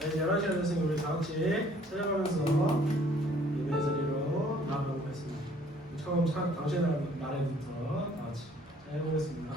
11시간 됐으니 우리 다 같이 찾아가면서 예배 자리로 나아가보겠습니다. 처음 당신의 말에부터 다 같이 잘 해보겠습니다.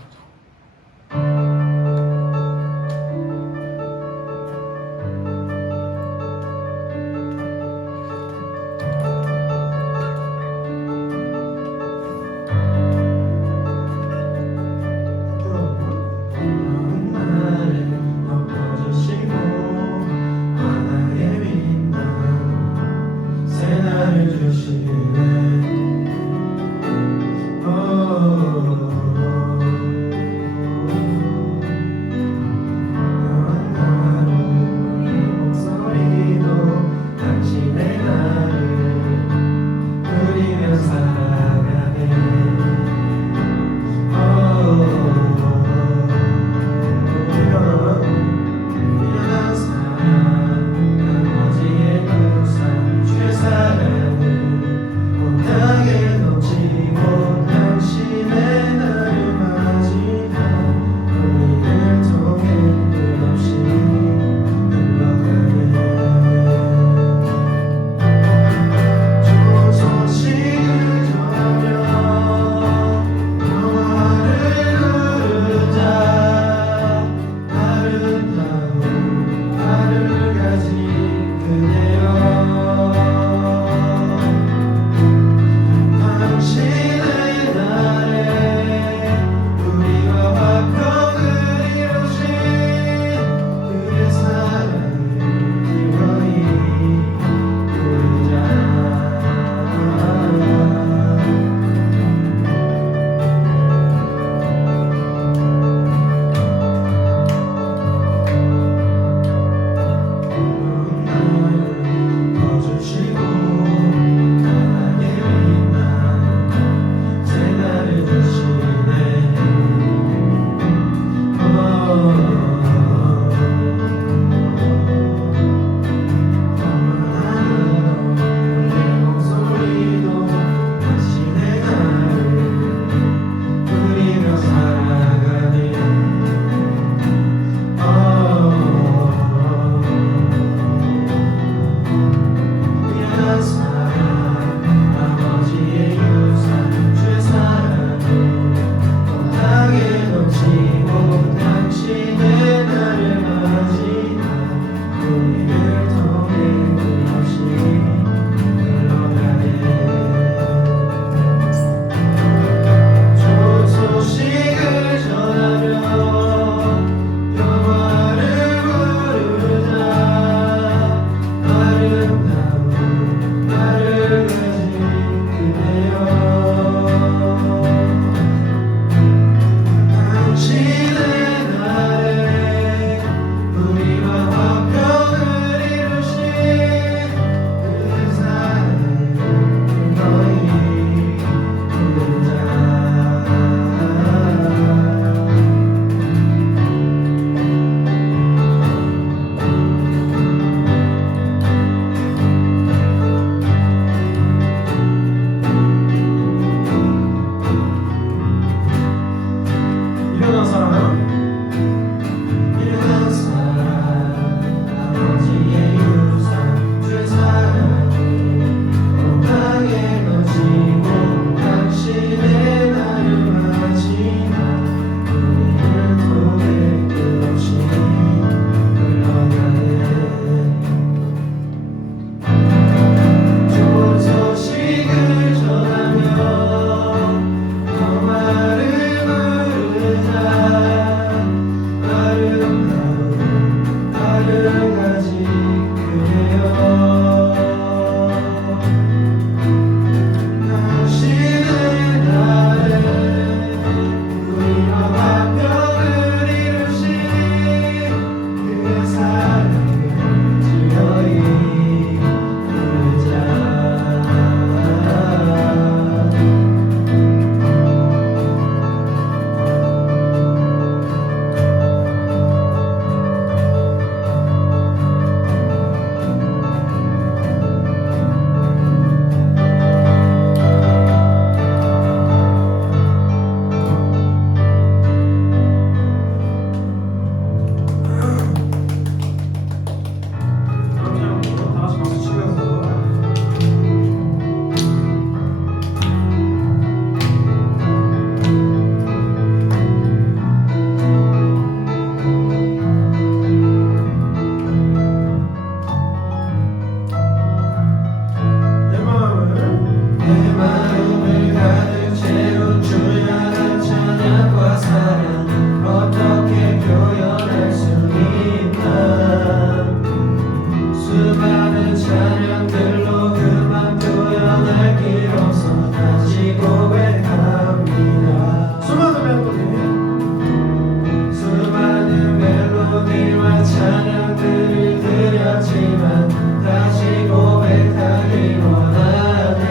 들렸지만 다시 고백하기 원하네.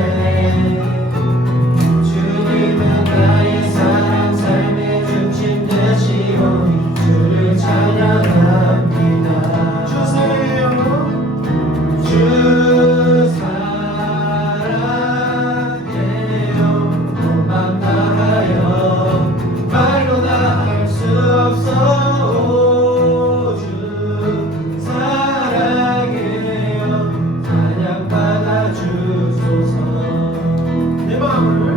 주님은 나의 사랑 삶의 중심 되시오니 주를 찬양합니다. 주 사랑해요. 주 사랑해요. 온 맘 다하여 말로 다 할 수 없어. 주 사랑해요. 찬양 받아주소서. 내 마음을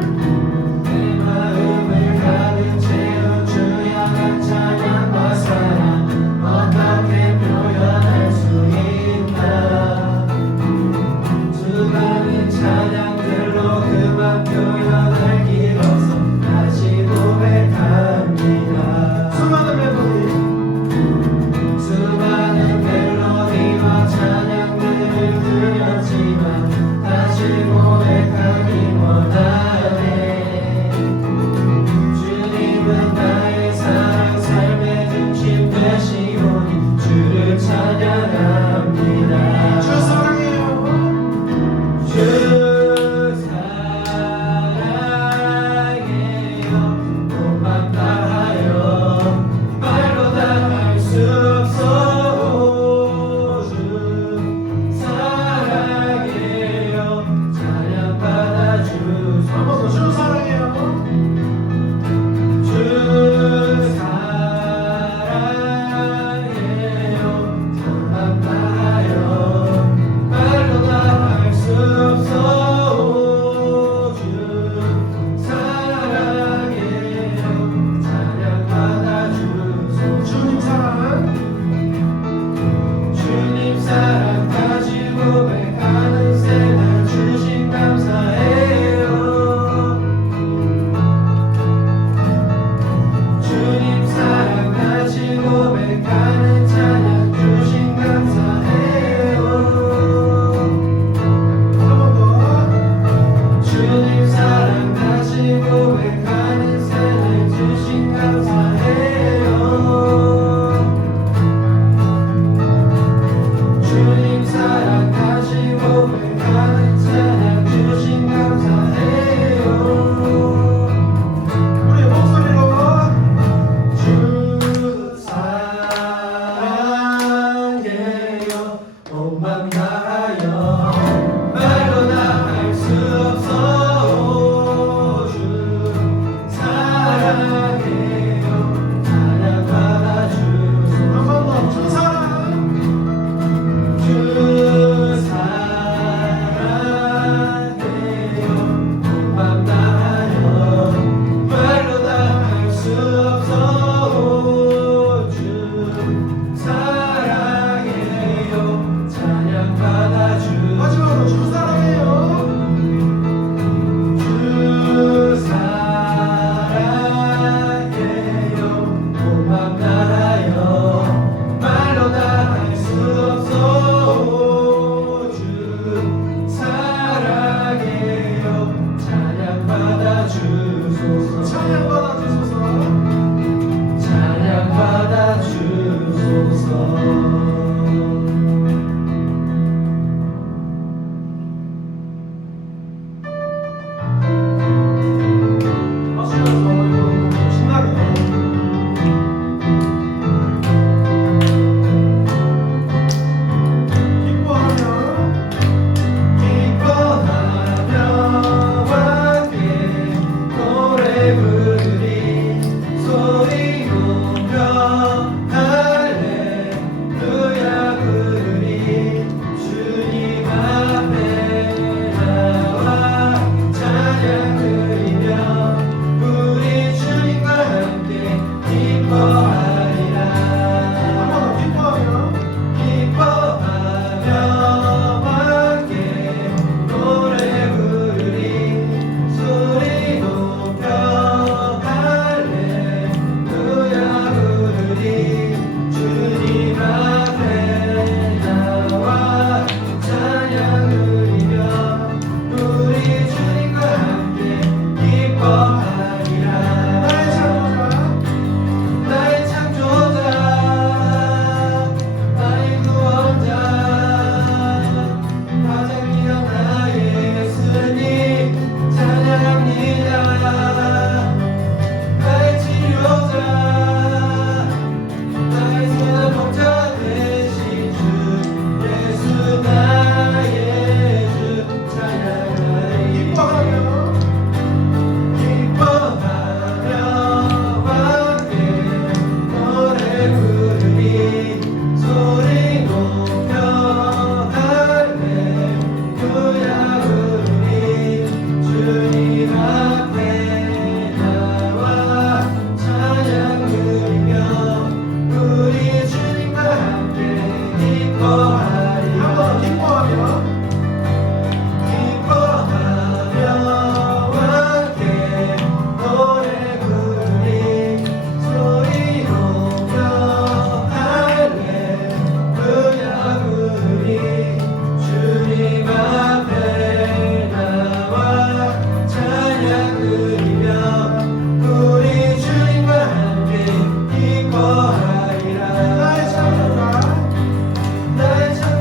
내 마음을 가득 채운 주 향한 찬양과 사랑 어떻게 표현할 수 있나. 수많은 찬양들로 그만 표현할 길 없어 다시 고백합니다. 수많은 멜로디 수많은 멜로디와 찬양들을 들렸지만 다시 고백하기 원하네. 주님은 나의 사랑 삶의 중심 되시오니 주를 찬양합니다. 주 사랑해요. 주 사랑해요. 온 맘 다하여 말로 다 할 수 없어. 주 사랑해요. 찬양 받아주소서. 한 번 더 주 사랑해요. 주 사랑해요. 온 맘 다하여 말로 다 할 수 없어. 주 사랑해요. 찬양 받아주소서. 주님 사랑 주님 사랑 다시 고백하는 새날 주신 감사해요. 주님 사랑 다시 고백하는 찬양 주신 감사해요. 한 번 더. 주님 사랑 다시 고백하는 새날 주신 감사해요. 주님 사랑 다시 고백하는 찬양 주신 감사해요. 우리 목소리로 주 사랑해요. 온 맘 다하여 말로 다 할 수 없어. 주 사랑해요. 찬양 받아주소서. 한 번 더. 주 사랑 주 사랑해요. 온 맘 다하여 말로 다 할 수 없어. 주 사랑해요. 찬양 받아주소서. 번 더 기뻐하며 기뻐하며 함께 노래 부르리 소리 높여 할렐루야 부르리 주님 앞에 나와 찬양 드리며 우리 주님과 함께 기뻐하리라 나의 찬송가 나의 찬송가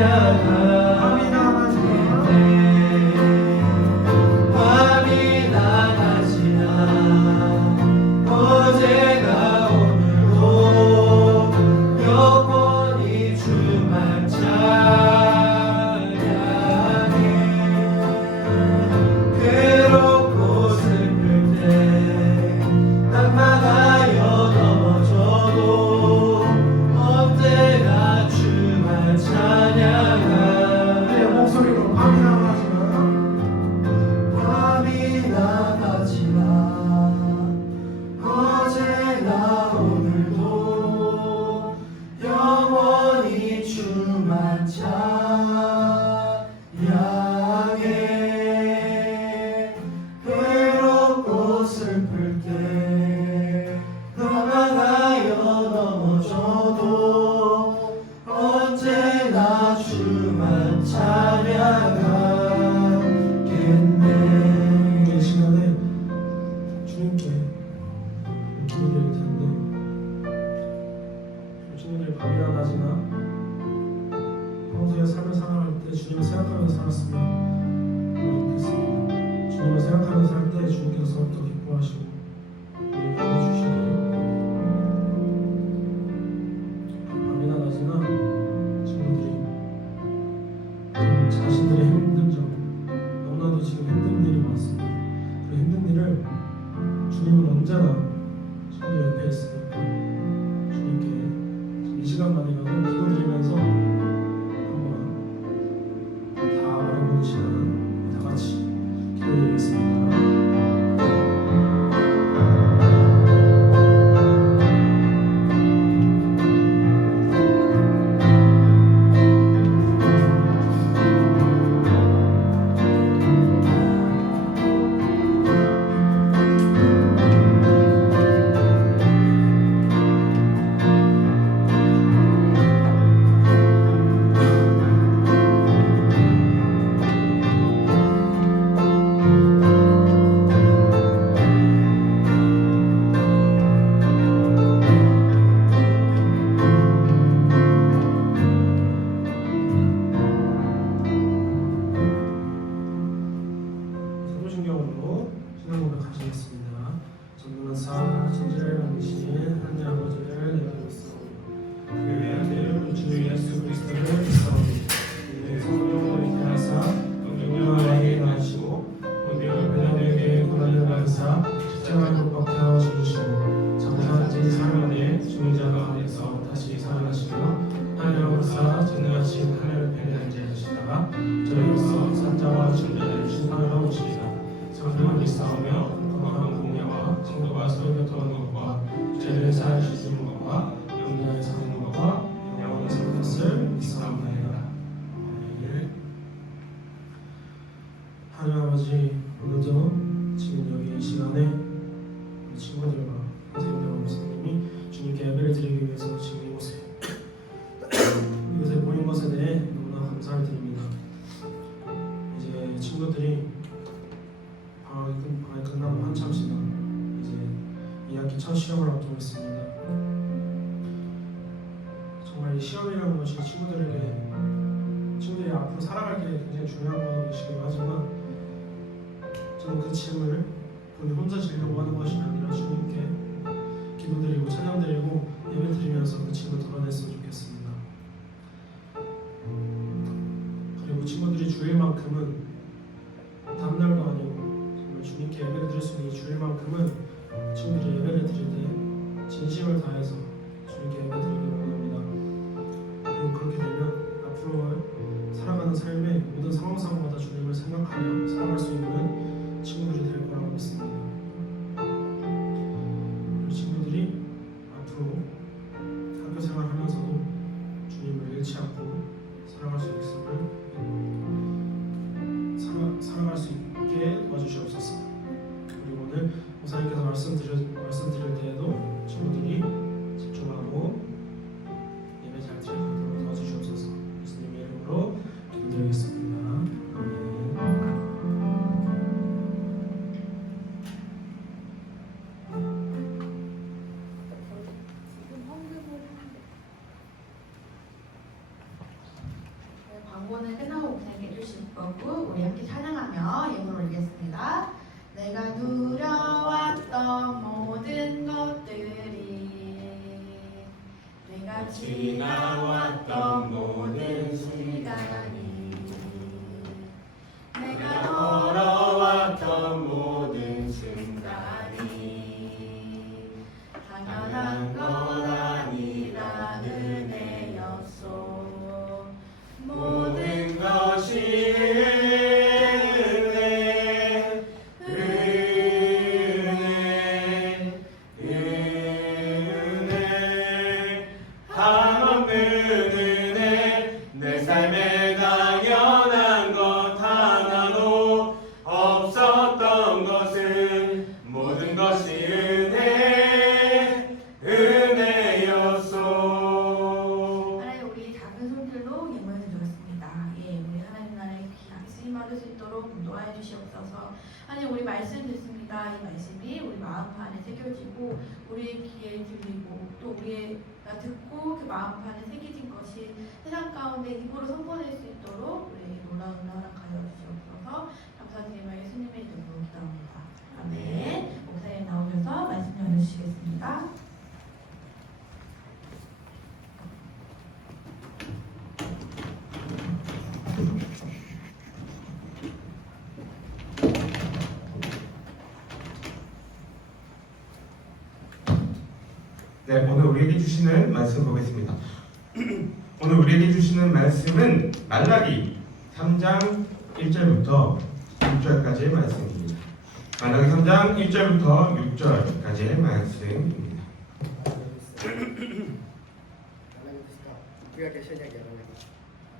밤이 나가지마 밤이 나가지나 어제나 오늘도 영원히 주만 찬양해 괴롭고 슬플 때 낙망하여 넘어져도 언제나 주만 찬양하리 내 목소리로 밤이 나가지마 밤이 나가지나 어제나 오늘도 영원히 주만 찬양해 괴롭고 슬플 때 낙망하여 넘어져도 언제나 주만 찬양하겠네. 이 시간에 주님께 기도드릴 텐데 친구들이 밤이나 낮이나 평소에 삶을 살아갈 때 주님을 생각하면서 살았으면 좋겠습니다. 주님을 생각하면서 살 때 주님께서 더 기뻐하시고 우리에게 해주시기를 밤이나 낮이나 친구들이 자신들의 힘든 점 너무나도 지금 힘든 일이 많습니다. 그 힘든 일을 주님은 언제나 친구들 옆에 있으니까 주님께 이 시간만이라도 기도드리면서 한번 다 바라보는 시간 다 같이 기도드리겠습니다. 사도신경으로 신앙 고백하시겠습니다. 전능하사 진실을 만드신 하늘 아버지를 내가 믿사오니 그의 아들 우리 주 예수 그리스도를 믿사오니 그의 성령으로 인하사 영영하게 하시고 모든 베드로에게 고난을 받으사 십자가에 못 박혀 죽으시고 장사한지 사흘 중의자 가운데서 다시 살아나시며 하늘로서 전능하신 하늘 편에 앉으시다가 저희로서 산자와 천자를 심판하러 오시리라. 성령을 믿사오며 건강한 공예와 성도가 서로 교통하는 것과 죄를 사할 수 있는 것과 영광에 사는 것과 영원히 사는 것을 믿사옵나이다. 하나님 아버지, 오늘도 지금 여기 이 시간에 우리 친구들과 선생님과 목사님이 주님께 예배를 드리기 위해서 지금 이곳에 모인 것에 대해 너무나 감사를 드립니다. 이제 친구들이 방학이 끝나고 한참 지난 이제 2학기 첫 시험을 앞두고 있습니다. 정말 이 시험이라는 것이 친구들이 앞으로 살아갈 때 굉장히 중요한 것이기도 하지만 저는 그 짐을 본인 혼자 지려고 하는 것이 아니라 주님께 기도드리고 찬양드리고 예배드리면서 그 짐을 덜어냈으면 좋겠습니다. 그리고 친구들이 주일만큼은 다음날도 아니고 정말 주님께 예배를 드릴 수 있는 이 주일만큼은 친구들이 예배를 드릴 때 진심을 다해서 주님께 예배 드리길 원합니다. 그리고 그렇게 되면 앞으로 살아가는 삶의 모든 상황마다 주님을 생각하며 살아갈 수 있는 친구들이 될 거라고 믿습니다. 우리 친구들이 앞으로 학교 생활하면서도 주님을 잃지 않고 살아갈 수 있음을 살아갈 수 있게 도와주시옵소서. 그리고 오늘 목사님께서 말씀드릴 때에도 친구들이 집중하고 예배 잘 드리도록 도와주시옵소서. 예수님의 이름으로 기도드리겠습니다. 아멘. 광고는 끝나고 목사님께 해주실 거고 우리 함께 찬양하며 예물 올리겠습니다. 내가 누려왔던 모든 것들이 내가 지나왔던 모든 시간이 내가 걸어왔던 모든 순간이 당연한 것 아니라 은혜였소. 모든 것이 은혜, 은혜, 은혜, 한없는 은혜. 내 삶에 당연한 것 하나도 없었던 것은 모든 것이 은혜, 은혜였소. 하나님, 우리 작은 손들로 예물을 드렸습니다. 예, 우리 하나님 나라에 귀하게 쓰임 받을 수 있도록 인도하여 주시옵소서. 하나님, 우리 말씀 듣습니다. 이 말씀이 우리 마음판에 새겨지고 우리의 귀에 들리고 또 우리가 듣고 그 마음판에 새겨진 것이 세상 가운데 입으로 선포될 수 있도록 우리에게 놀라운 은혜 허락하여 주시옵소서. 감사드리며 예수님의 이름으로 기도합니다. 아멘. 목사님 나오셔서 말씀 전해주시겠습니다. 네, 오늘 우리에게 주시는 말씀 보겠습니다. 오늘 우리에게 주시는 말씀은 말라기 3장 1절부터 6절까지의 말씀입니다. 말라기 3장 1절부터 6절까지의 말씀입니다.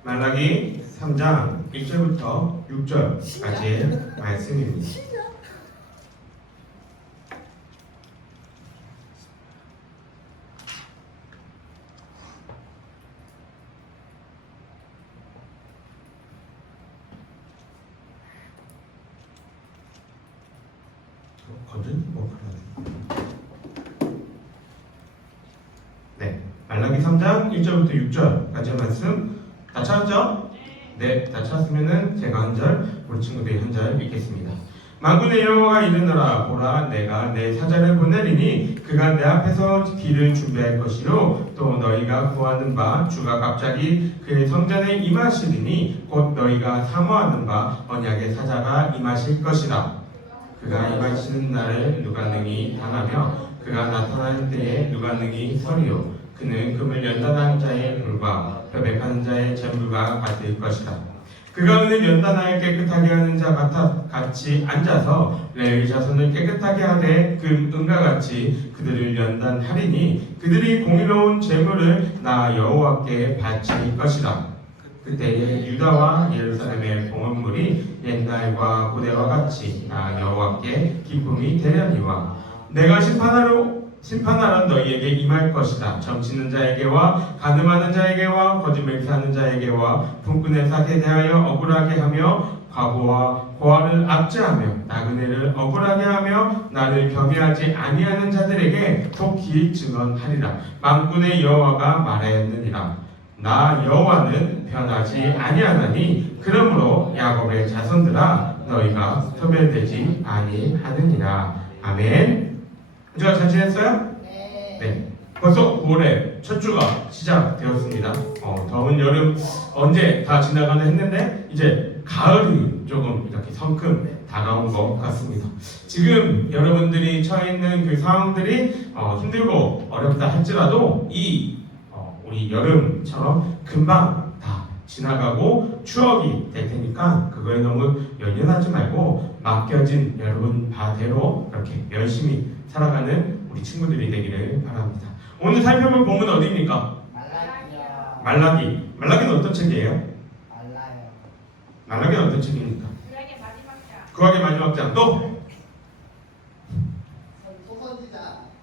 말라기 3장 1절부터 6절까지의 말씀입니다. 네, 말라기 3장 1절부터 6절까지의 말씀 다 찾았죠? 네, 다 찾았으면은 제가 한 절, 우리 친구들이 한 절 읽겠습니다. 만군의 여호와가 이르노라. 보라, 내가 내 사자를 보내리니 그가 내 앞에서 길을 준비할 것이요 또 너희가 구하는 바 주가 갑자기 그의 성전에 임하시리니 곧 너희가 사모하는 바 언약의 사자가 임하실 것이라. 그가 임하시는 날을 누가 능히 당하며 그가 나타날 때에 누가 능히 서리요. 그는 금을 연단한 자의 물과 벼백하는 자의 재물과 같을 것이다. 그가 은을 연단하여 깨끗하게 하는 자 같이 앉아서 레위 자손을 깨끗하게 하되 금과 같이 그들을 연단하리니 그들이 공의로운 재물을 나 여호와께 바칠 것이다. 그때에 유다와 예루살렘의 봉헌물이 옛날과 고대와 같이 나 여호와께 기쁨이 되려니와 내가 심판하러 너희에게 임할 것이다. 점치는 자에게와 가늠하는 자에게와 거짓말하는 자에게와 품꾼의 사기에 대하여 억울하게 하며 과부와 고아를 압제하며 나그네를 억울하게 하며 나를 경외하지 아니하는 자들에게 속히 증언하리라. 만군의 여호와가 말하였느니라. 나 여호와는 변하지 아니하나니 그러므로 야곱의 자손들아 너희가 소멸되지 아니하느니라. 아멘. 제가 잘 지냈어요? 네. 벌써 9월에 첫 주가 시작되었습니다. 더운 여름 언제 다 지나가나 했는데 이제 가을이 조금 이렇게 성큼 다가온 것 같습니다. 지금 여러분들이 처해 있는 그 상황들이 힘들고 어렵다 할지라도 우리 여름처럼 금방 다 지나가고 추억이 될 테니까 그거에 너무 연연하지 말고 맡겨진 여러분 바대로 이렇게 열심히 살아가는 우리 친구들이 되기를 바랍니다. 오늘 살펴볼 본문 어디입니까? 말라기. 말라기는 어떤 책이에요? 말라기는 어떤 책입니까? 구약의 마지막 장. 또?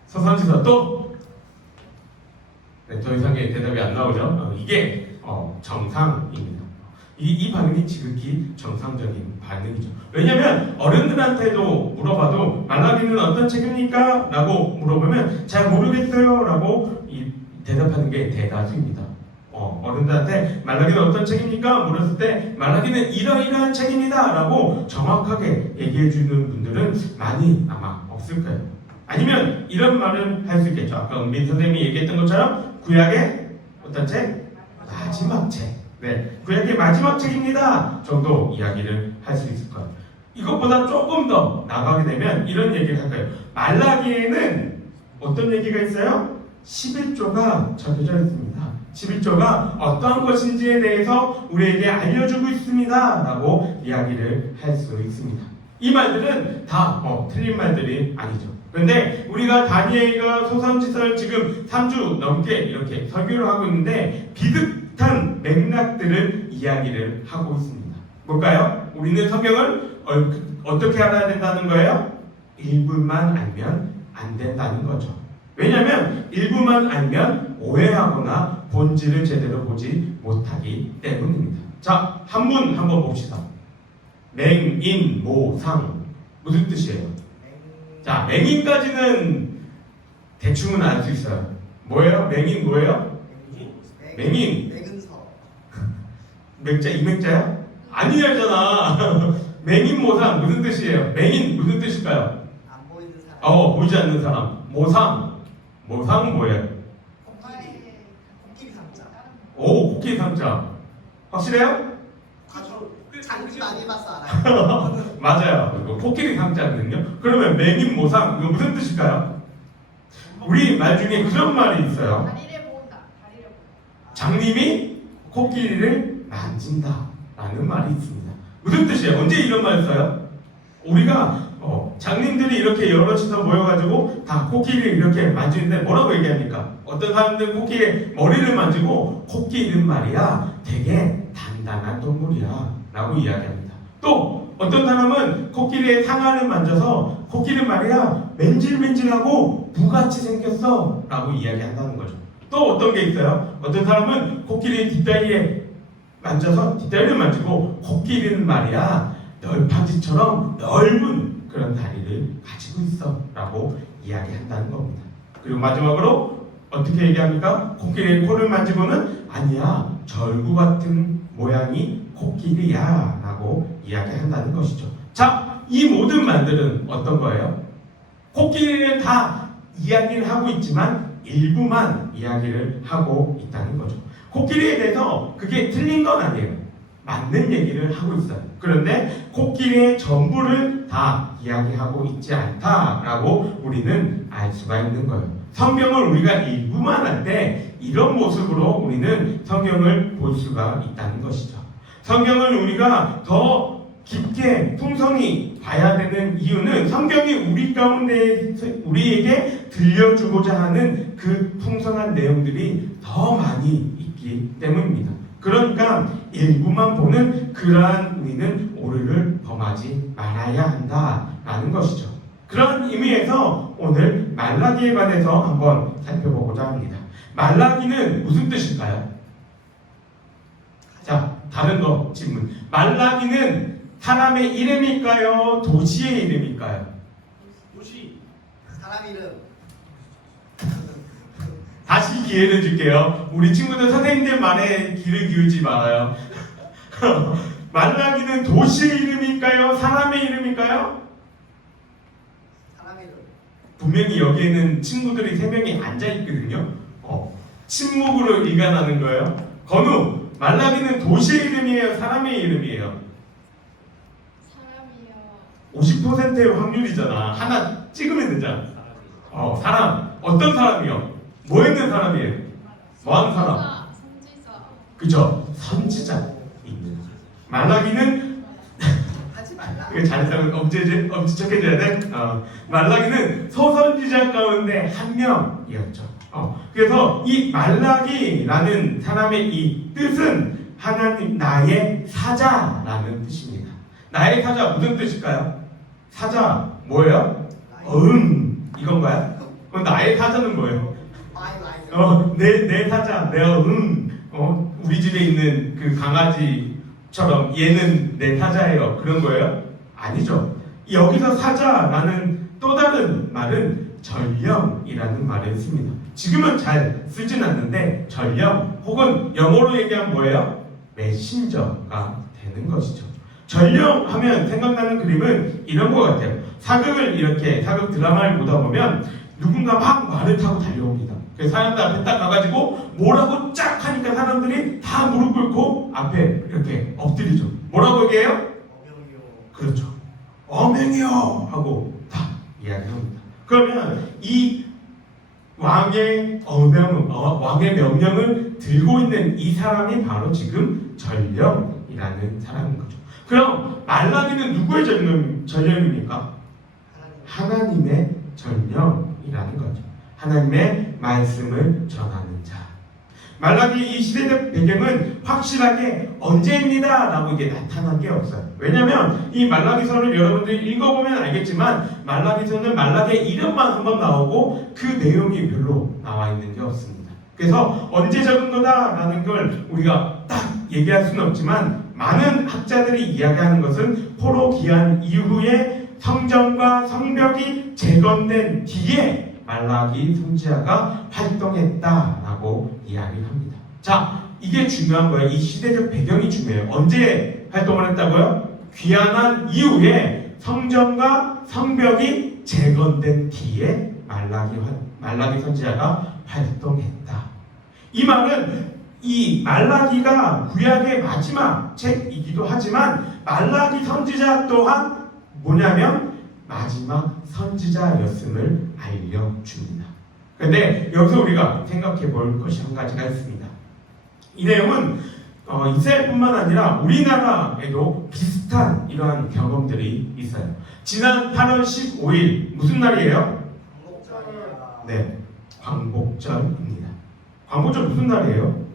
서선지자. 또? 네, 더 이상의 대답이 안 나오죠? 이게 정상입니다. 이 반응이 지극히 정상적인 반응이죠. 왜냐하면 어른들한테도 물어봐도 말라기는 어떤 책입니까? 라고 물어보면 잘 모르겠어요 라고 대답하는 게 대다수입니다. 어른들한테 말라기는 어떤 책입니까? 물었을 때 말라기는 이러이러한 책입니다 라고 정확하게 얘기해 주는 분들은 많이 아마 없을 거예요. 아니면 이런 말을 할 수 있겠죠. 아까 은빈 선생님이 얘기했던 것처럼 구약의 어떤 책? 마지막 책. 네, 구약의 마지막 책입니다 정도 이야기를 할 수 있을 거예요. 이것보다 조금 더 나가게 되면 이런 얘기를 할 거예요. 말라기에는 어떤 얘기가 있어요? 11조가 적혀져 있습니다. 11조가 어떠한 것인지에 대해서 우리에게 알려주고 있습니다 라고 이야기를 할 수 있습니다. 이 말들은 다 틀린 말들이 아니죠. 그런데 우리가 다니엘과 소선지서를 지금 3주 넘게 이렇게 설교를 하고 있는데 비슷한 맥락들을 이야기를 하고 있습니다. 뭘까요? 우리는 성경을 어떻게 알아야 된다는 거예요? 일부만 알면 안 된다는 거죠. 왜냐하면 일부만 알면 오해하거나 본질을 제대로 보지 못하기 때문입니다. 자, 한 분 한번 봅시다. 맹인모상 무슨 뜻이에요? 자, 맹인까지는 대충은 알 수 있어요. 뭐예요? 맹인 뭐예요? 맹인. 맹은서. 맥자 이맥자야? 아니잖아. 맹인모상 무슨 뜻이에요? 맹인 무슨 뜻일까요? 안 보이는 사람. 보이지 않는 사람. 모상. 모상 뭐예요? 코끼리 상자. 오, 코끼리 상자. 확실해요? 장기 많이 봐서 알아요. 맞아요. 이거 코끼리 상자거든요. 그러면 맹인모상 이거 무슨 뜻일까요? 우리 말 중에 그런 말이 있어요. 다리를 모은다. 다리를 모은다. 장님이 코끼리를 만진다라는 말이 있습니다. 무슨 뜻이에요? 언제 이런 말을 써요? 우리가 장님들이 이렇게 여럿이서 모여가지고 다 코끼리를 이렇게 만지는데 뭐라고 얘기합니까? 어떤 사람들은 코끼리 머리를 만지고 코끼리는 말이야 되게 단단한 동물이야 라고 이야기합니다. 또 어떤 사람은 코끼리의 상아를 만져서 코끼리는 말이야 맨질맨질하고 무같이 생겼어 라고 이야기한다는 거죠. 또 어떤 게 있어요? 어떤 사람은 코끼리 뒷다리에 만져서 뒷다리를 만지고 코끼리는 말이야 널판지처럼 넓은 그런 다리를 가지고 있어 라고 이야기한다는 겁니다. 그리고 마지막으로 어떻게 얘기합니까? 코끼리의 코를 만지고는 아니야 절구 같은 모양이 코끼리야 라고 이야기한다는 것이죠. 자, 이 모든 말들은 어떤 거예요? 코끼리를 다 이야기를 하고 있지만 일부만 이야기를 하고 있다는 거죠. 코끼리에 대해서 그게 틀린 건 아니에요. 맞는 얘기를 하고 있어요. 그런데 코끼리의 전부를 다 이야기하고 있지 않다라고 우리는 알 수가 있는 거예요. 성경을 우리가 일부만 할 때 이런 모습으로 우리는 성경을 볼 수가 있다는 것이죠. 성경을 우리가 더 깊게 풍성히 봐야 되는 이유는 성경이 우리 가운데 우리에게 들려주고자 하는 그 풍성한 내용들이 더 많이 있기 때문입니다. 그러니까 일부만 보는 그러한 우리는 오류를 범하지 말아야 한다라는 것이죠. 그런 의미에서 오늘 말라기에 관해서 한번 살펴보고자 합니다. 말라기는 무슨 뜻일까요? 자, 다른 거 질문. 말라기는 사람의 이름일까요? 도시의 이름일까요? 도시. 사람 이름. 다시 기회를 줄게요. 우리 친구들 선생님들 말에 귀를 기울이지 말아요. 말라기는 도시의 이름일까요? 사람의 이름일까요? 사람 이름. 분명히 여기에는 친구들이 3명이 앉아있거든요. 침묵으로 일관하는 거예요. 건우, 말라기는 도시의 이름이에요? 사람의 이름이에요? 사람이요. 50%의 확률이잖아. 하나 찍으면 되잖아. 사람. 어떤 사람이요? 뭐 했는 사람이에요? 뭐 하는 사람? 선지자. 그쵸? 선지자. 말라기는 하지 말라. 이거 잘했다면 엄지척해줘야 돼? 말라기는 소선지자 가운데 한 명이었죠. 그래서 이 말라기라는 사람의 이 뜻은 하나님 나의 사자라는 뜻입니다. 나의 사자 무슨 뜻일까요? 사자 뭐예요? 이건가요? 그럼 나의 사자는 뭐예요? My life. 내 사자, 내 우리 집에 있는 그 강아지처럼 얘는 내 사자예요. 그런 거예요? 아니죠. 여기서 사자라는 또 다른 말은 전령이라는 말을 씁니다. 지금은 잘 쓰진 않는데 전령 혹은 영어로 얘기하면 뭐예요? 메신저가 되는 것이죠. 전령하면 생각나는 그림은 이런 것 같아요. 사극 드라마를 보다 보면 누군가 막 말을 타고 달려옵니다. 그래서 사람들 앞에 딱 가가지고 뭐라고 쫙 하니까 사람들이 다 무릎 꿇고 앞에 이렇게 엎드리죠. 뭐라고 얘기해요? 어명이요. 그렇죠. 어명이요 하고 다 이야기합니다. 그러면 이 왕의 왕의 명령을 들고 있는 이 사람이 바로 지금 전령이라는 사람인 거죠. 그럼 말라기는 누구의 전령입니까? 하나님의 전령이라는 거죠. 하나님의 말씀을 전하는 자. 말라기 이 시대적 배경은 확실하게 언제입니다 라고 이게 나타난 게 없어요. 왜냐하면 이 말라기서를 여러분들이 읽어보면 알겠지만 말라기서는 말라기의 이름만 한번 나오고 그 내용이 별로 나와 있는 게 없습니다. 그래서 언제 적은 거다라는 걸 우리가 딱 얘기할 수는 없지만 많은 학자들이 이야기하는 것은 포로 기한 이후에 성전과 성벽이 재건된 뒤에 말라기 선지자가 활동했다라고 이야기를 합니다. 자, 이게 중요한 거예요. 이 시대적 배경이 중요해요. 언제 활동을 했다고요? 귀환한 이후에 성전과 성벽이 재건된 뒤에 말라기 선지자가 활동했다. 이 말은 이 말라기가 구약의 마지막 책이기도 하지만 말라기 선지자 또한 뭐냐면 마지막 선지자였음을 알려줍니다. 그런데 여기서 우리가 생각해 볼 것이 한 가지가 있습니다. 이 내용은 이스라엘뿐만 아니라 우리나라에도 비슷한 이러한 경험들이 있어요. 지난 8월 15일 무슨 날이에요? 광복절이야. 네, 광복절입니다. 광복절 무슨 날이에요?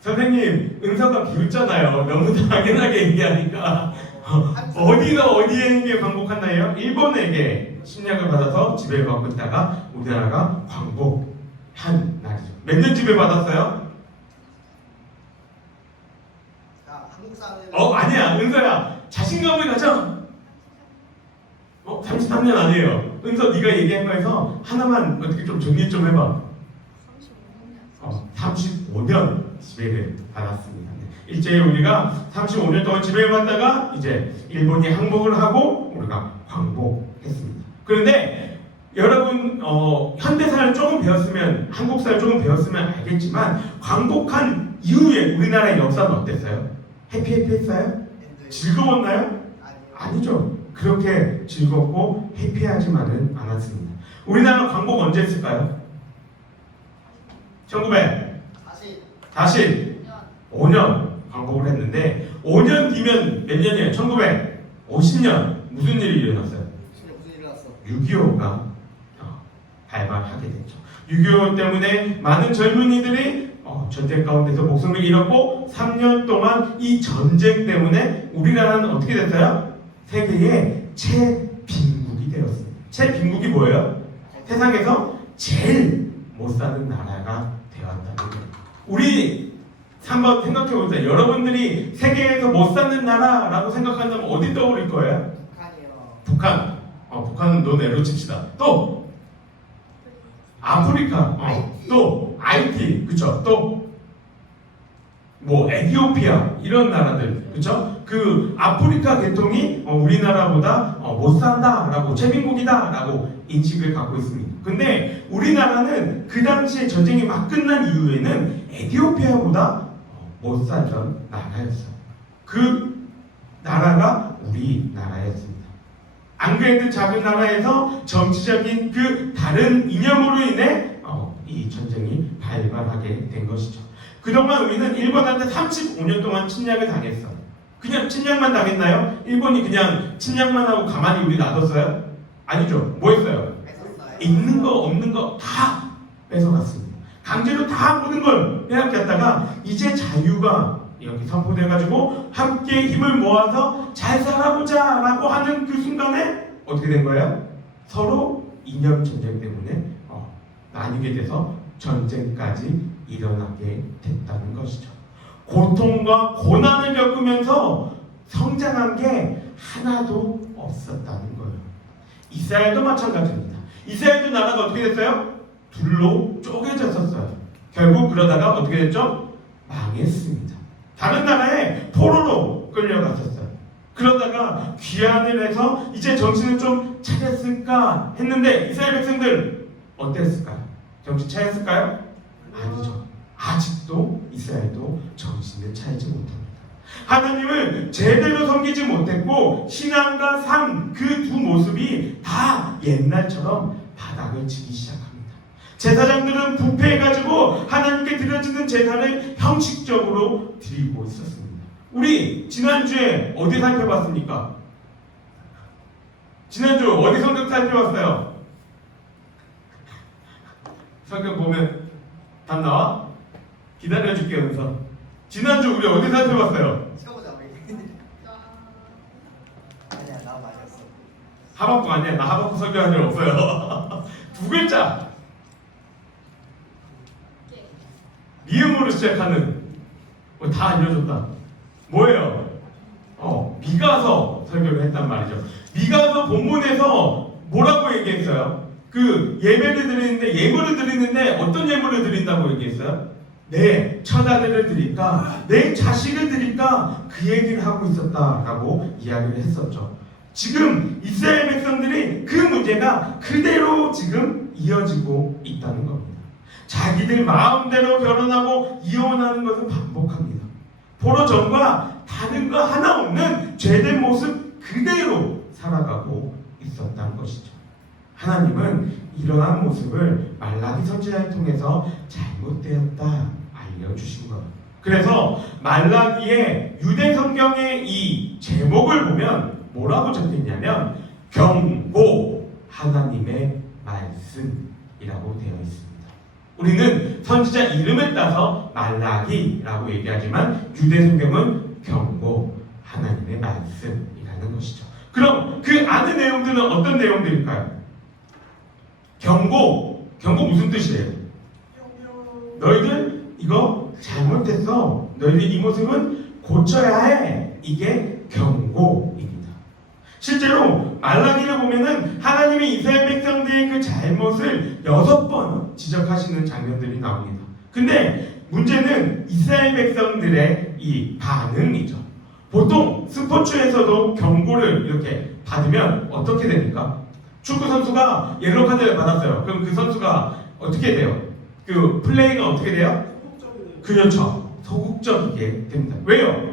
선생님 은서가 비웃잖아요. 너무 당연하게 얘기하니까. 어디에게 광복한 날이에요? 일본에게 침략을 받아서 지배를 받고 있다가 우리나라가 광복한 날이죠. 몇 년 지배 받았어요? 자, 한국 사람들. 아니야 은서야 자신감을 가져. 33년 아니에요. 은서 네가 얘기한 거에서 하나만 어떻게 좀 정리 좀 해봐. 35년 지배를 받았습니다. 일제히 우리가 35년 동안 지배를 받다가 이제 일본이 항복을 하고 우리가 광복했습니다. 그런데 여러분 현대사를 조금 배웠으면 한국사를 조금 배웠으면 알겠지만 광복한 이후에 우리나라의 역사는 어땠어요? 해피했어요? 즐거웠나요? 아니죠. 그렇게 즐겁고 해피하지만은 않았습니다. 우리나라 광복 언제 했을까요? 1945년 광복을 했는데 5년 뒤면 몇 년이에요? 1950년 무슨 일이 일어났어요? 6.25가 발발하게 됐죠. 6.25 때문에 많은 젊은이들이 전쟁 가운데서 목숨을 잃었고 3년 동안 이 전쟁 때문에 우리나라는 어떻게 됐어요? 세계의 최빈국이 되었습니다. 최빈국이 뭐예요? 세상에서 제일 못 사는 나라가 되었다는 거예요. 우리 한번 생각해 보세요. 여러분들이 세계에서 못 사는 나라라고 생각한다면 어디 떠오를 거예요? 북한. 북한은 너 내로 칩시다. 또 아프리카. 또 IT. 그쵸? 또 뭐 에티오피아 이런 나라들. 그쵸? 그 아프리카 계통이 우리나라보다 못 산다라고 최빈국이다라고 인식을 갖고 있습니다. 근데 우리나라는 그 당시에 전쟁이 막 끝난 이후에는 에티오피아보다 못 살던 나라였어요. 그 나라가 우리나라였습니다. 안 그래도 작은 나라에서 정치적인 그 다른 이념으로 인해 이 전쟁이 발발하게 된 것이죠. 그동안 우리는 일본한테 35년 동안 침략을 당했어. 그냥 침략만 당했나요? 일본이 그냥 침략만 하고 가만히 우리 놔뒀어요? 아니죠. 뭐 했어요? 있는 거 없는 거 다 뺏어갔습니다. 강제로 다 모든 걸 빼앗겼다가 이제 자유가 이렇게 선포돼가지고 함께 힘을 모아서 잘 살아보자 라고 하는 그 순간에 어떻게 된 거예요? 서로 이념 전쟁 때문에 나뉘게 돼서 전쟁까지 일어나게 됐다는 것이죠. 고통과 고난을 겪으면서 성장한 게 하나도 없었다는 거예요. 이스라엘도 마찬가지입니다. 이스라엘도 나라가 어떻게 됐어요? 둘로 쪼개졌었어요. 결국 그러다가 어떻게 됐죠? 망했습니다. 다른 나라에 포로로 끌려갔었어요. 그러다가 귀환을 해서 이제 정신을 좀 차렸을까 했는데 이스라엘 백성들 어땠을까요? 정신 차렸을까요? 아니죠. 아직도 이스라엘도 정신을 차리지 못합니다. 하나님을 제대로 섬기지 못했고 신앙과 삶 그 두 모습이 다 옛날처럼 바닥을 치기 시작합니다. 제사장들은 부패해가지고 하나님께 드려지는 제사를 형식적으로 드리고 있었습니다. 우리 지난주에 어디 살펴봤습니까? 지난주 어디 성경 살펴봤어요? 성경 보면 답 나와? 기다려줄게 은서. 지난주 우리 어디 살펴봤어요? 쳐보자 우리. 아니야 나 맞았어. 하박국 아니야. 나 하박국 설교한 적 없어요. 두 글자. 미음으로 시작하는. 다 알려줬다. 뭐예요? 미가서 설교를 했단 말이죠. 미가서 본문에서 뭐라고 얘기했어요? 그 예배를 드리는데 예물을 드리는데 어떤 예물을 드린다고 얘기했어요? 내 처자들을 드릴까? 내 자식을 드릴까? 그 얘기를 하고 있었다라고 이야기를 했었죠. 지금 이스라엘 백성들이 그 문제가 그대로 지금 이어지고 있다는 겁니다. 자기들 마음대로 결혼하고 이혼하는 것을 반복합니다. 포로 전과 다른 거 하나 없는 죄된 모습 그대로 살아가고 있었다는 것이죠. 하나님은 이러한 모습을 말라기 선지자를 통해서 잘못되었다 알려주신 거예요. 그래서 말라기의 유대 성경의 이 제목을 보면 뭐라고 적혀있냐면 경고 하나님의 말씀이라고 되어 있습니다. 우리는 선지자 이름을 따서 말라기라고 얘기하지만 유대 성경은 경고 하나님의 말씀이라는 것이죠. 그럼 그 안의 내용들은 어떤 내용들일까요? 경고 무슨 뜻이에요? 너희들 이거 잘못했어. 너희들 이 모습은 고쳐야 해. 이게 경고입니다. 실제로 말라기를 보면은 하나님이 이스라엘 백성들의 그 잘못을 6번 지적하시는 장면들이 나옵니다. 근데 문제는 이스라엘 백성들의 이 반응이죠. 보통 스포츠에서도 경고를 이렇게 받으면 어떻게 됩니까? 축구 선수가 옐로우 카드를 받았어요. 그럼 그 선수가 어떻게 돼요? 그 플레이가 어떻게 돼요? 그렇죠. 소극적이게 됩니다. 왜요?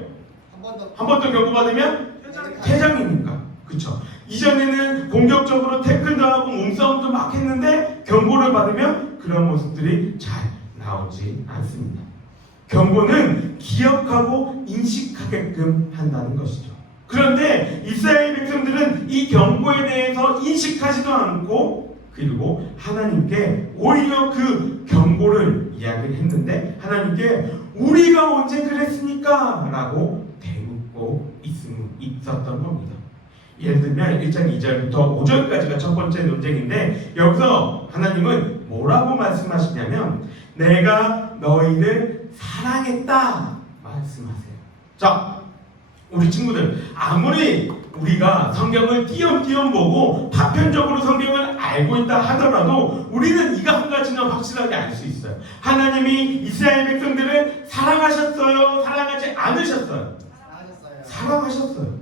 한 번 더 경고 받으면 퇴장이니까. 그렇죠. 이전에는 공격적으로 태클도 하고 몸싸움도 막 했는데 경고를 받으면 그런 모습들이 잘 나오지 않습니다. 경고는 기억하고 인식하게끔 한다는 것이죠. 그런데 이스라엘 백성들은 이 경고에 대해서 인식하지도 않고 그리고 하나님께 오히려 그 경고를 이야기를 했는데 하나님께 우리가 언제 그랬습니까? 라고 대묻고 있었던 겁니다. 예를 들면 1장 2절부터 5절까지가 첫 번째 논쟁인데 여기서 하나님은 뭐라고 말씀하시냐면 내가 너희를 사랑했다 말씀하세요. 자, 우리 친구들 아무리 우리가 성경을 띄엄띄엄 보고 파편적으로 성경을 알고 있다 하더라도 우리는 이거 한 가지는 확실하게 알 수 있어요. 하나님이 이스라엘 백성들을 사랑하셨어요? 사랑하지 않으셨어요? 사랑하셨어요.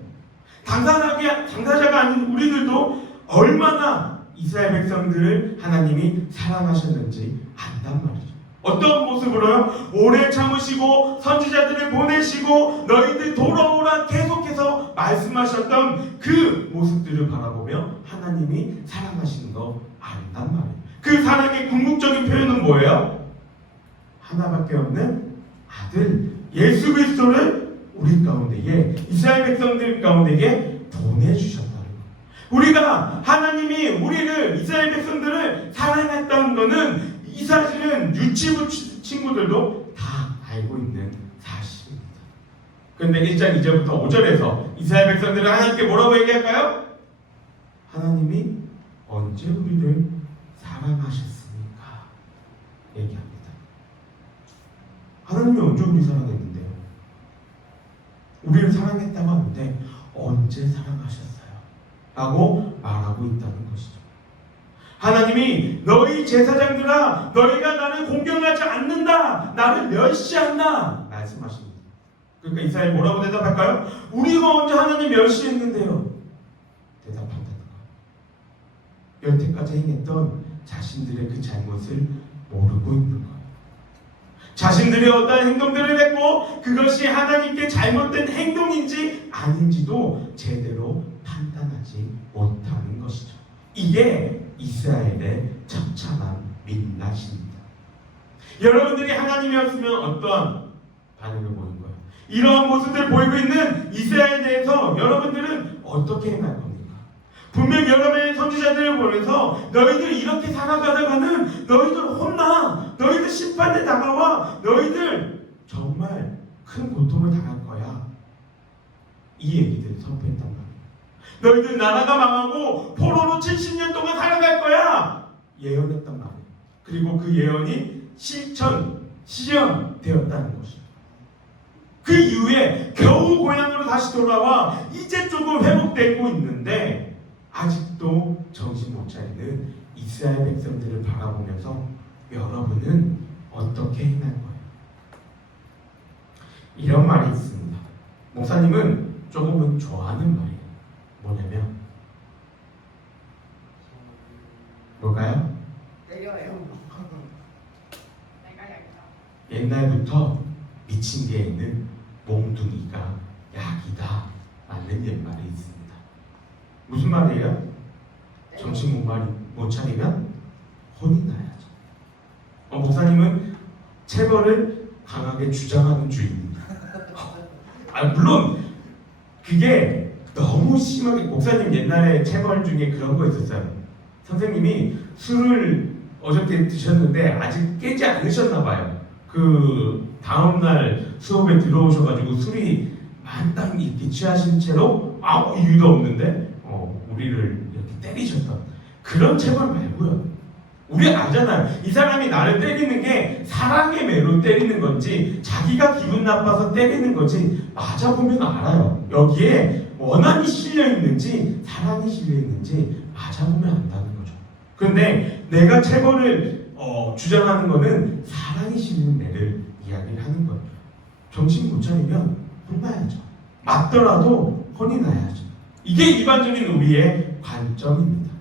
당사자가 아닌 우리들도 얼마나 이스라엘 백성들을 하나님이 사랑하셨는지 안단 말이죠. 어떤 모습으로요? 오래 참으시고 선지자들을 보내시고 너희들 돌아오라 계속해서 말씀하셨던 그 모습들을 바라보며 하나님이 사랑하시는 거 안단 말이에요. 그 사랑의 궁극적인 표현은 뭐예요? 하나밖에 없는 아들 예수 그리스도를 우리 가운데에 이스라엘 백성들 가운데에 보내주셨다는 거예요. 우리가 하나님이 우리를 이스라엘 백성들을 사랑했다는 것은 이 사실은 유치부 친구들도 다 알고 있는 사실입니다. 그런데 1장 2절부터 5절에서 이스라엘 백성들은 하나님께 뭐라고 얘기할까요? 하나님이 언제 우리를 사랑하셨습니까? 얘기합니다. 하나님이 언제 우리 사랑했는데요? 우리를 사랑했다고 하는데 언제 사랑하셨어요? 라고 말하고 있다는 것이죠. 하나님이 너희 제사장들아 너희가 나를 공경하지 않는다, 나를 멸시한다 말씀하십니다. 그러니까 이스라엘 뭐라고 대답할까요? 우리가 언제 하나님 멸시했는데요? 대답한다는 거예요. 여태까지 행했던 자신들의 그 잘못을 모르고 있는 거예요. 자신들이 어떠한 행동들을 했고 그것이 하나님께 잘못된 행동인지 아닌지도 제대로 판단하지 못하는 것이죠. 이게 이스라엘의 처참한 민낯입니다. 여러분들이 하나님이었으면 어떠한 반응을 보인 거예요? 이러한 모습을 보이고 있는 이스라엘에 대해서 여러분들은 어떻게 행할 겁니까? 분명 여러분의 선지자들을 보면서 너희들 이렇게 살아가다가는 너희들 혼나, 너희들 심판에 다가와, 너희들 정말 큰 고통을 당할 거야, 이 얘기들을 선포했단 말이에요. 너희들 나라가 망하고 포로로 70년 동안 살아갈 거야 예언했단 말이에요. 그리고 그 예언이 실현되었다는 것이죠. 그 이후에 겨우 고향으로 다시 돌아와 이제 조금 회복되고 있는데 아직도 정신 못 차리는 이스라엘 백성들을 바라보면서 여러분은 어떻게 행할 거예요? 이런 말이 있습니다. 목사님은 조금은 좋아하는 말이에요. 뭐냐면 뭘까요? 때려요. 옛날부터 미친 게 있는 몽둥이가 약이다 라는 옛말이 있습니다. 무슨 말이에요? 정신 못 차리면 혼이 나야죠. 목사님은 체벌을 강하게 주장하는 주의입니다. 물론 그게 너무 심하게, 목사님 옛날에 체벌 중에 그런 거 있었어요. 선생님이 술을 어저께 드셨는데 아직 깨지 않으셨나 봐요. 그 다음날 수업에 들어오셔가지고 술이 만땅 이렇게 취하신 채로 아무 이유도 없는데 우리를 이렇게 때리셨던 그런 체벌 말고요. 우리 알잖아요. 이 사람이 나를 때리는 게 사랑의 매로 때리는 건지 자기가 기분 나빠서 때리는 건지 맞아보면 알아요. 여기에 원한이 실려있는지 사랑이 실려있는지 맞아보면 안다는 거죠. 그런데 내가 체벌을 주장하는 거는 사랑이 실린 매를 이야기를 하는 거예요. 정신 못 차리면 혼나야죠. 맞더라도 혼이 나야죠. 이게 일반적인 우리의 관점입니다.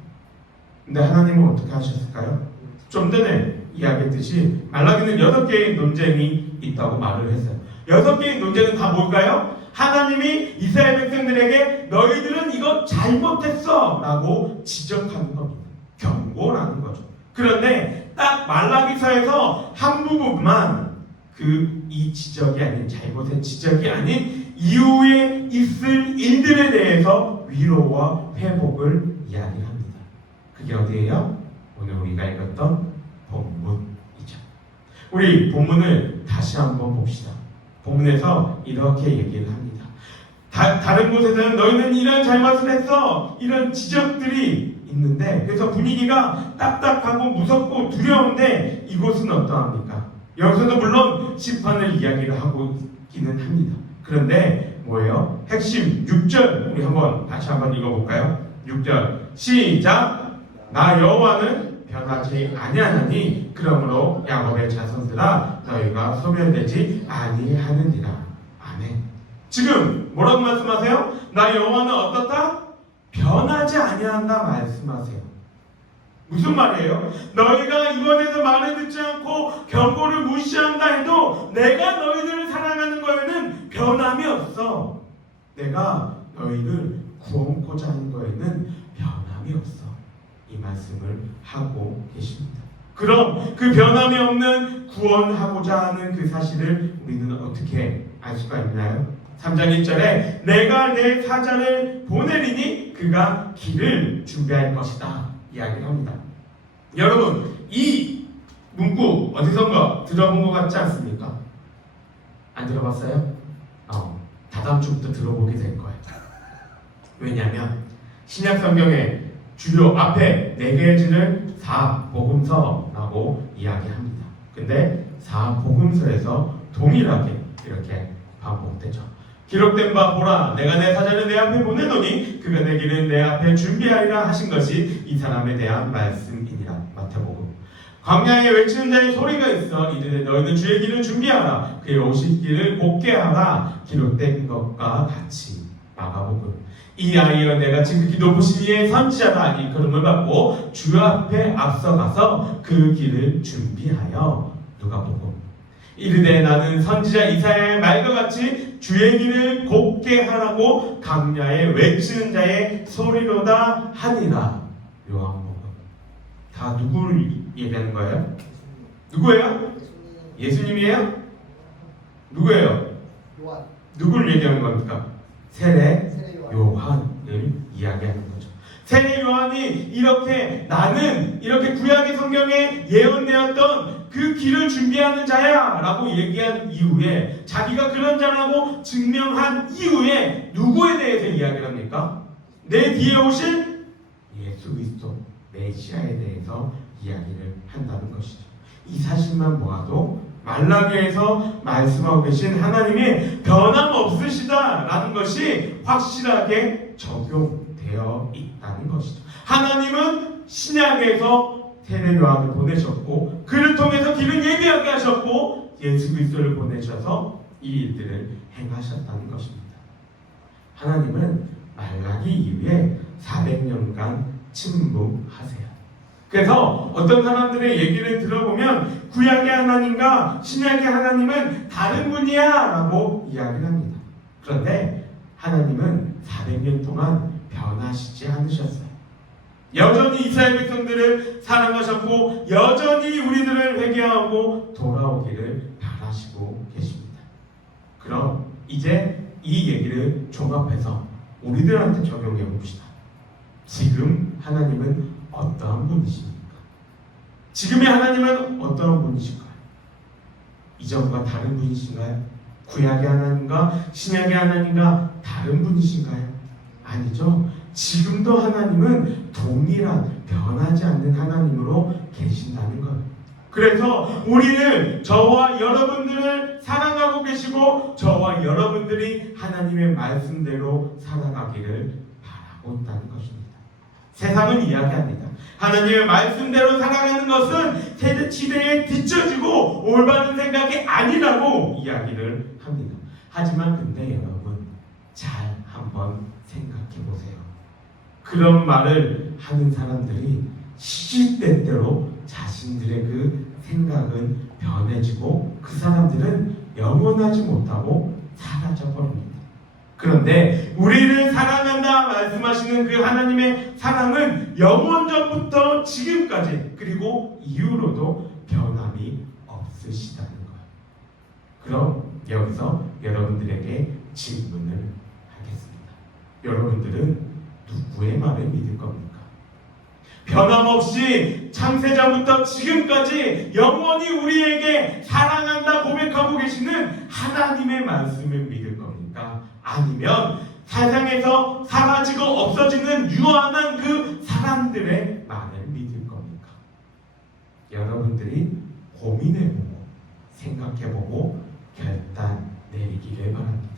근데 하나님은 어떻게 하셨을까요? 좀 전에 이야기했듯이 말라기는 6개의 논쟁이 있다고 말을 했어요. 6개의 논쟁은 다 뭘까요? 하나님이 이스라엘 백성들에게 너희들은 이거 잘못했어 라고 지적하는 겁니다. 경고라는 거죠. 그런데 딱 말라기서에서 한 부분만 이 지적이 아닌, 잘못의 지적이 아닌 이후에 있을 일들에 대해서 위로와 회복을 이야기합니다. 그게 어디예요? 오늘 우리가 읽었던 본문이죠. 우리 본문을 다시 한번 봅시다. 본문에서 이렇게 얘기를 합니다. 다른 곳에서는 너희는 이런 잘못을 했어, 이런 지적들이 있는데, 그래서 분위기가 딱딱하고 무섭고 두려운데 이곳은 어떠합니까? 여기서도 물론 심판을 이야기를 하고 있기는 합니다. 그런데 뭐예요? 핵심 6절 우리 다시 한번 읽어볼까요? 6절 시작. 나 여호와는 변하지 아니하나니 그러므로 야곱의 자손들아 너희가 소멸되지 아니하느니라. 아멘. 지금 뭐라고 말씀하세요? 나 여호와는 어떻다? 변하지 아니한다 말씀하세요. 무슨 말이에요? 너희가 이번에도 말을 듣지 않고 경고를 무시한다 해도 내가 너희들을 사랑하는 거에는 변함이 없어. 내가 너희를 구원코자 하는 거에는 변함이 없어. 이 말씀을 하고 계십니다. 그럼 그 변함이 없는 구원하고자 하는 그 사실을 우리는 어떻게 알 수가 있나요? 3장 1절에 내가 내 사자를 보내리니 그가 길을 준비할 것이다 이야기를 합니다. 여러분 이 문구 어디선가 들어본 것 같지 않습니까? 안 들어봤어요? 다다음 주부터 들어보게 될 거예요. 왜냐하면 신약 성경에 주요 앞에 4개의 줄을 4복음서라고 이야기합니다. 근데 4복음서에서 동일하게 이렇게 반복되죠. 기록된 바 보라 내가 내 사자를 내 앞에 보내노니 그가 내 길을 내 앞에 준비하리라 하신 것이 이 사람에 대한 말씀이니라. 마태복음. 광야에 외치는 자의 소리가 있어 이르되 너희는 주의 길을 준비하라 그의 오실 길을 곱게 하라 기록된 것과 같이. 마가복음. 이 아이여 내가 지극히 높으신 이의 선지자라 이 걸음을 받고 주 앞에 앞서가서 그 길을 준비하여. 누가복음. 이르되 나는 선지자 이사야의 말과 같이 주의 길을 곱게 하라고 광야에 외치는 자의 소리로다 하니라. 요한복음. 다 누구를 얘기하는 거예요? 누구예요? 예수님이에요? 누구예요? 요한. 누구를 얘기하는 겁니까? 세례 세례 요한. 요한을 이야기하는 거죠. 세례 요한이 이렇게 나는 이렇게 구약의 성경에 예언되었던 그 길을 준비하는 자야 라고 얘기한 이후에 자기가 그런 자라고 증명한 이후에 누구에 대해서 이야기를 합니까? 내 뒤에 오실 예수 그리스도 메시아에 대해서 이야기를 한다는 것이죠. 이 사실만 모아도 말라기에서 말씀하고 계신 하나님이 변함없으시다라는 것이 확실하게 적용되어 있다는 것이죠. 하나님은 신약에서 세례 요한을 보내셨고 그를 통해서 길을 예비하게 하셨고 예수 그리스도를 보내셔서 이 일들을 행하셨다는 것입니다. 하나님은 말라기 이후에 400년간 침묵하세요. 그래서 어떤 사람들의 얘기를 들어보면 구약의 하나님과 신약의 하나님은 다른 분이야 라고 이야기를 합니다. 그런데 하나님은 400년 동안 변하시지 않으셨어요. 여전히 이스라엘 백성들을 사랑하셨고 여전히 우리들을 회개하고 돌아오기를 바라시고 계십니다. 그럼 이제 이 얘기를 종합해서 우리들한테 적용해 봅시다. 지금 하나님은 어떠한 분이십니까? 지금의 하나님은 어떠한 분이신가요? 이전과 다른 분이신가요? 구약의 하나님과 신약의 하나님과 다른 분이신가요? 아니죠. 지금도 하나님은 동일한 변하지 않는 하나님으로 계신다는 거예요. 그래서 우리는 저와 여러분들을 사랑하고 계시고 저와 여러분들이 하나님의 말씀대로 살아가기를 바라고 있다는 것입니다. 세상은 이야기합니다. 하나님의 말씀대로 살아가는 것은 세대 시대에 뒤처지고 올바른 생각이 아니라고 이야기를 합니다. 하지만 근데 여러분 잘 한번 생각해 보세요. 그런 말을 하는 사람들이 시시때때로 자신들의 그 생각은 변해지고 그 사람들은 영원하지 못하고 사라져 버립니다. 그런데 우리를 사랑한다 말씀하시는 그 하나님의 사랑은 영원전부터 지금까지 그리고 이후로도 변함이 없으시다는 거예요. 그럼 여기서 여러분들에게 질문을 하겠습니다. 여러분들은 누구의 말을 믿을 겁니까? 변함없이 창세전부터 지금까지 영원히 우리에게 사랑한다 고백하고 계시는 하나님의 말씀을 믿을 겁니까? 아니면 세상에서 사라지고 없어지는 유한한 그 사람들의 말을 믿을 겁니까? 여러분들이 고민해보고 생각해보고 결단 내리기를 바랍니다.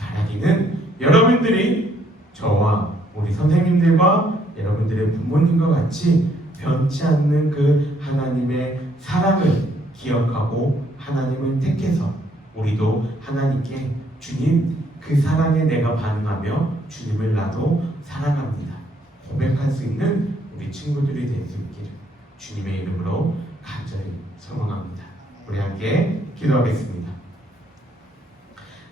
바라기는 여러분들이 저와 우리 선생님들과 여러분들의 부모님과 같이 변치 않는 그 하나님의 사랑을 기억하고 하나님을 택해서 우리도 하나님께 주님 그 사랑에 내가 반응하며 주님을 나도 사랑합니다 고백할 수 있는 우리 친구들이 될 수 있기를 주님의 이름으로 간절히 소망합니다. 우리 함께 기도하겠습니다.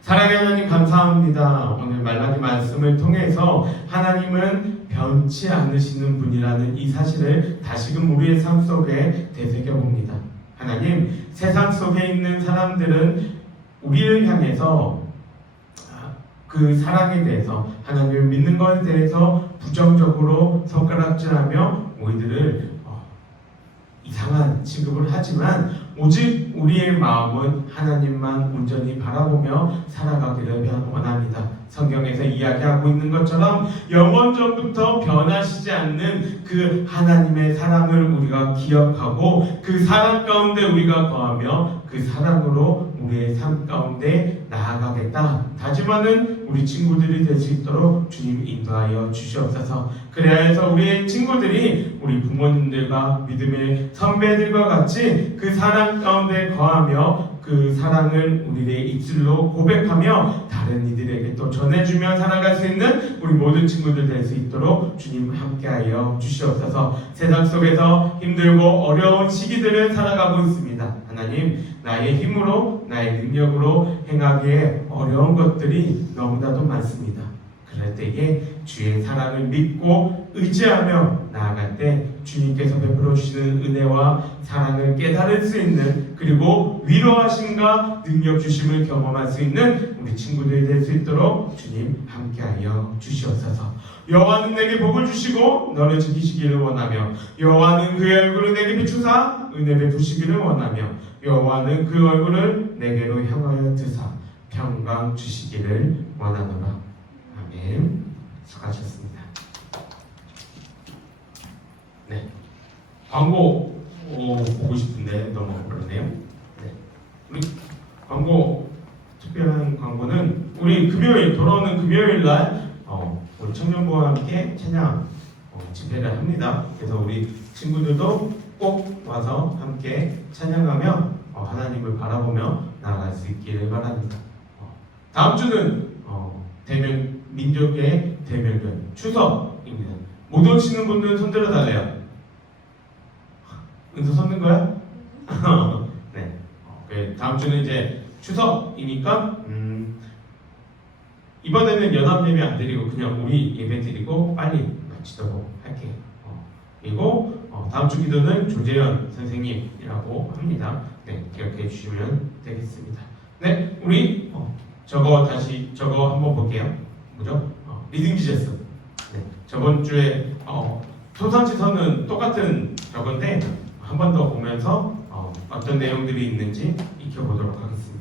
사랑의 하나님 감사합니다. 오늘 말라기 말씀을 통해서 하나님은 변치 않으시는 분이라는 이 사실을 다시금 우리의 삶 속에 되새겨봅니다. 하나님, 세상 속에 있는 사람들은 우리를 향해서 그 사랑에 대해서 하나님을 믿는 것에 대해서 부정적으로 손가락질하며 우리들을 이상한 취급을 하지만 오직 우리의 마음은 하나님만 온전히 바라보며 살아가기를 원합니다. 성경에서 이야기하고 있는 것처럼 영원전부터 변하시지 않는 그 하나님의 사랑을 우리가 기억하고 그 사랑 가운데 우리가 거하며 그 사랑으로 우리의 삶 가운데 나아가겠다 다짐하는 우리 친구들이 될 수 있도록 주님 인도하여 주시옵소서. 그래야 해서 우리의 친구들이 우리 부모님들과 믿음의 선배들과 같이 그 사랑 가운데 거하며 그 사랑을 우리의 입술로 고백하며 다른 이들에게 또 전해주며 살아갈 수 있는 우리 모든 친구들 될 수 있도록 주님 함께하여 주시옵소서. 세상 속에서 힘들고 어려운 시기들을 살아가고 있습니다. 하나님, 나의 힘으로 나의 능력으로 행하기에 어려운 것들이 너무나도 많습니다. 그럴 때에 주의 사랑을 믿고 의지하며 나아갈 때 주님께서 베풀어 주시는 은혜와 사랑을 깨달을 수 있는, 그리고 위로하심과 능력 주심을 경험할 수 있는 우리 친구들이 될 수 있도록 주님 함께하여 주시옵소서. 여호와는 내게 복을 주시고 너를 지키시기를 원하며 여호와는 그의 얼굴을 내게 비추사 은혜 베푸시기를 원하며 여호와는 그 얼굴을 내게로 향하여 드사 평강 주시기를 원하노라. 아멘. 수고하셨습니다. 네, 광고 보고 싶은데 너무 그러네요. 네, 우리 광고, 특별한 광고는 우리 금요일, 돌아오는 금요일 날 우리 청년부와 함께 찬양 집회를 합니다. 그래서 우리 친구들도 꼭 와서 함께 찬양하며 하나님을 바라보며 나아갈 수 있기를 바랍니다. 다음 주는 대면, 민족의 대면전 추석입니다. 못 오시는 분들은 손들어 달래요. 은서 손든 거야? 네. 다음 주는 이제 추석이니까 이번에는 연합 예배 안 드리고 그냥 우리 예배 드리고 빨리 마치도록 할게요. 그리고 다음 주 기도는 조재현 선생님이라고 합니다. 네, 기억해 주시면 되겠습니다. 네, 우리 저거 한번 볼게요. 뭐죠? 리딩 지저스. 네, 저번 주에 토산지서는 똑같은 저건데 한 번 더 보면서 어떤 내용들이 있는지 익혀보도록 하겠습니다.